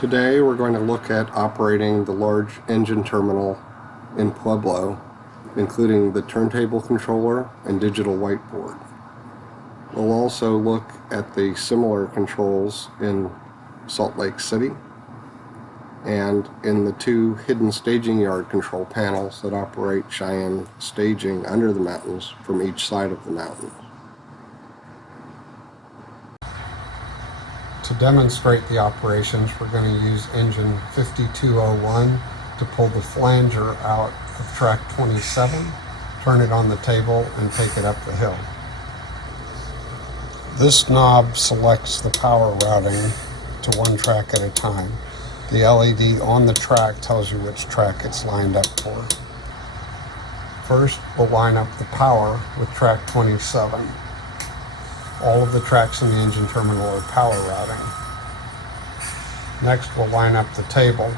Today we're going to look at operating the large engine terminal in Pueblo, including the turntable controller and digital whiteboard. We'll also look at the similar controls in Salt Lake City and in the two hidden staging yard control panels that operate Cheyenne staging under the mountains from each side of the mountain. To demonstrate the operations, we're going to use engine 5201 to pull the flanger out of track 27, turn it on the table, and take it up the hill. This knob selects the power routing to one track at a time. The LED on the track tells you which track it's lined up for. First, we'll line up the power with track 27. All of the tracks in the engine terminal are power routing. Next, we'll line up the table.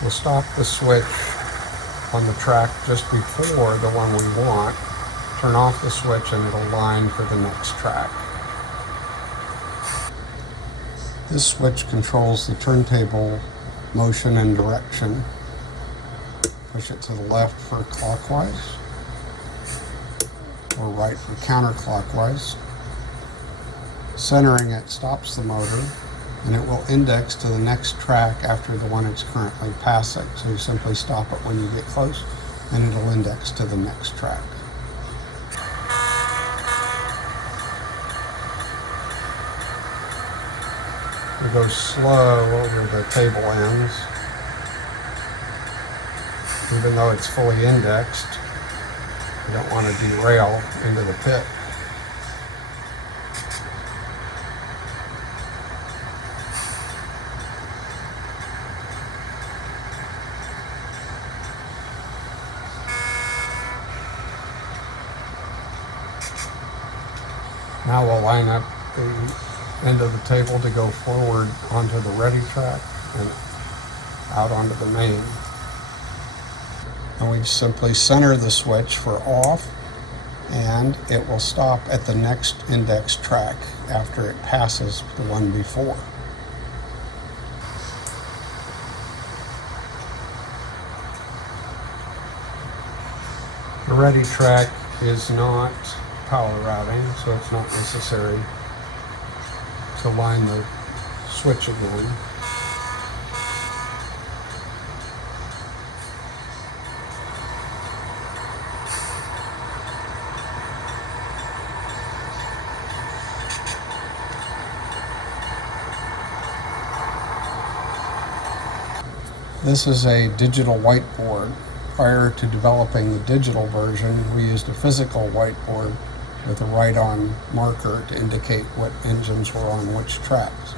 We'll stop the switch on the track just before the one we want, turn off the switch, and it'll line for the next track. This switch controls the turntable motion and direction. Push it to the left for clockwise, or right for counterclockwise. Centering it stops the motor, and it will index to the next track after the one it's currently passing. So you simply stop it when you get close, and it'll index to the next track. We go slow over the table ends, even though it's fully indexed. You don't want to derail into the pit. Now we'll line up the end of the table to go forward onto the ready track and out onto the main. And we simply center the switch for off, and it will stop at the next index track after it passes the one before. The ready track is not power routing, so it's not necessary to line the switch again. This is a digital whiteboard. Prior to developing the digital version, we used a physical whiteboard with a write-on marker to indicate what engines were on which tracks.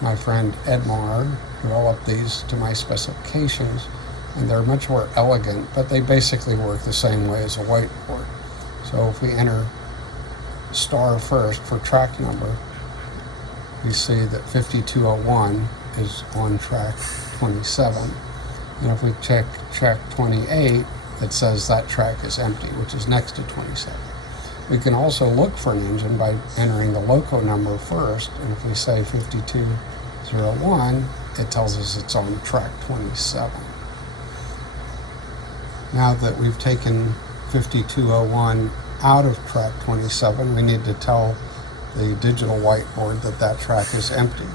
My friend Edmar developed these to my specifications, and they're much more elegant, but they basically work the same way as a whiteboard. So if we enter star first for track number, we see that 5201 is on track 27. And if we check track 28, it says that track is empty, which is next to 27. We can also look for an engine by entering the loco number first, and if we say 5201, it tells us it's on track 27. Now that we've taken 5201 out of track 27, we need to tell the digital whiteboard that that track is empty.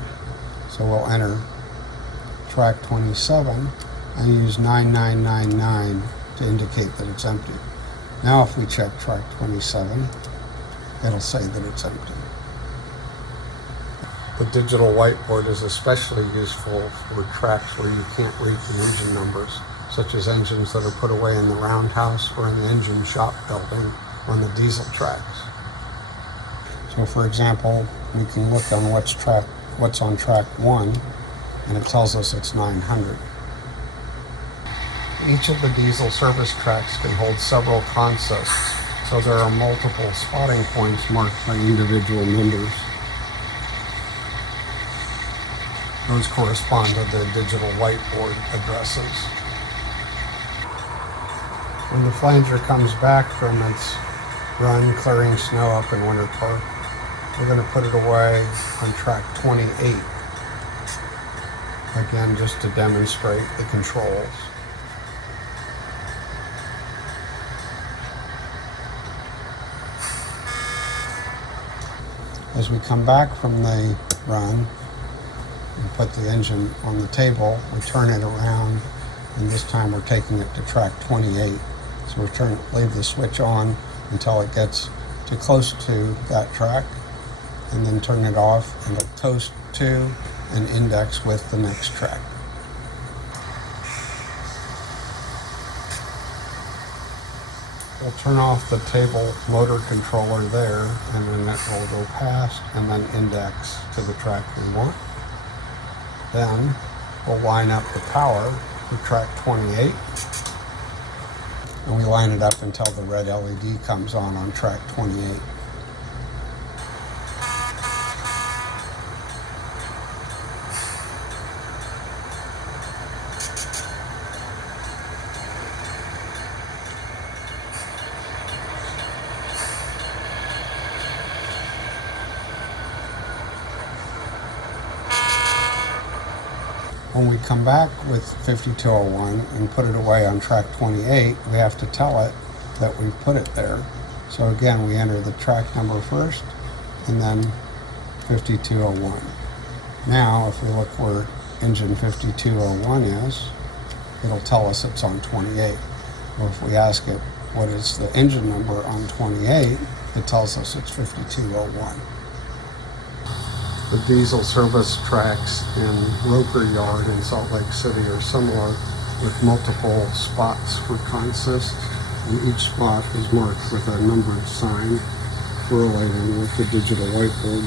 So we'll enter track 27 and use 9999 to indicate that it's empty. Now if we check track 27, it'll say that it's empty. The digital whiteboard is especially useful for tracks where you can't read the engine numbers, such as engines that are put away in the roundhouse or in the engine shop building on the diesel tracks. So for example, we can look on what's on track 1, and it tells us it's 900. Each of the diesel service tracks can hold several consists, so there are multiple spotting points marked by individual numbers. Those correspond to the digital whiteboard addresses. When the flanger comes back from its run clearing snow up in Winter Park, we're going to put it away on track 28. Again, just to demonstrate the controls. As we come back from the run and put the engine on the table, we turn it around, and this time we're taking it to track 28. So leave the switch on until it gets to close to that track, and then turn it off, and it'll toast to and index with the next track. We'll turn off the table motor controller there, and then it will go past and then index to the track we want. Then we'll line up the power for track 28, and we line it up until the red LED comes on track 28. When we come back with 5201 and put it away on track 28, we have to tell it that we've put it there. So again, we enter the track number first and then 5201. Now, if we look where engine 5201 is, it'll tell us it's on 28. Or if we ask it what is the engine number on 28, it tells us it's 5201. The diesel service tracks in Roper Yard in Salt Lake City are similar, with multiple spots for consist, and each spot is marked with a numbered sign correlating with the digital whiteboard.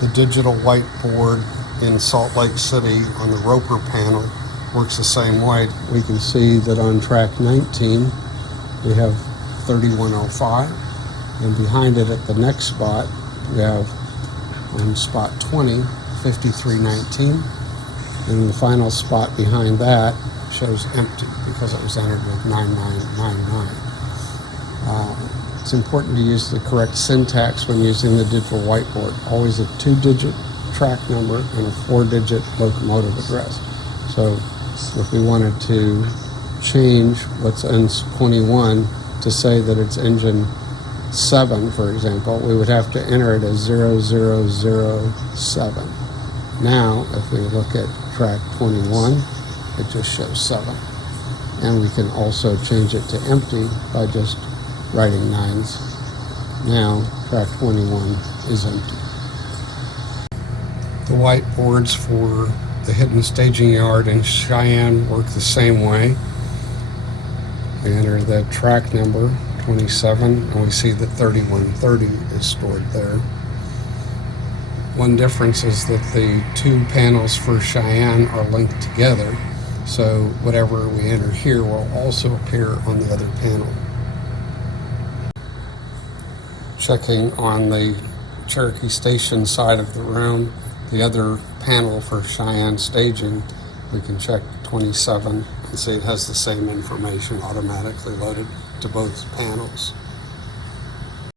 The digital whiteboard in Salt Lake City on the Roper panel works the same way. We can see that on track 19 we have 3105, and behind it at the next spot we have on spot 20, 5319, and the final spot behind that shows empty because it was entered with 9999. It's important to use the correct syntax when using the digital whiteboard. Always a 2-digit track number and a 4-digit locomotive address. So if we wanted to change what's in 21 to say that it's engine 7, for example, we would have to enter it as 0007. Now, if we look at track 21, it just shows 7. And we can also change it to empty by just writing 9s. Now, track 21 is empty. The whiteboards for the hidden staging yard in Cheyenne work the same way. We enter the track number 27, and we see that 3130 is stored there. One difference is that the two panels for Cheyenne are linked together, so whatever we enter here will also appear on the other panel. Checking on the Cherokee Station side of the room, the other panel for Cheyenne staging, we can check 27 and see it has the same information automatically loaded to both panels.